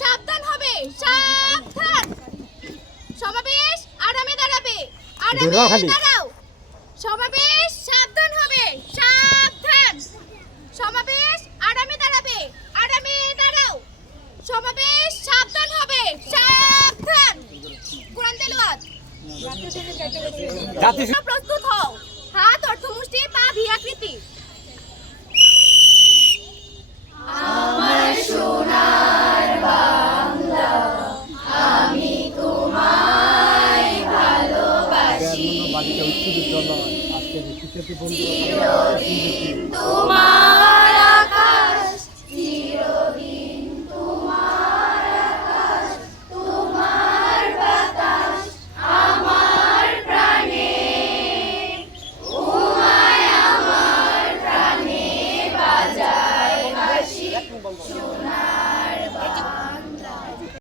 সাবধান হবে, সাবধান। সমাবেশ আরামে দাঁড়াবে, আরামে দাঁড়াও। সমাবেশ সাবধান হবে, সাবধান। সমাবেশ আরামে দাঁড়াবে, আরামে দাঁড়াও। সমাবেশ সাবধান হবে, সাবধান। কোরআন তেলাওয়াত। প্রস্তুত হও। হাত অর্ধমুষ্টি, পা ভি আকৃতি। আমার সোনার বাংলা, আমি তোমায় ভালোবাসি।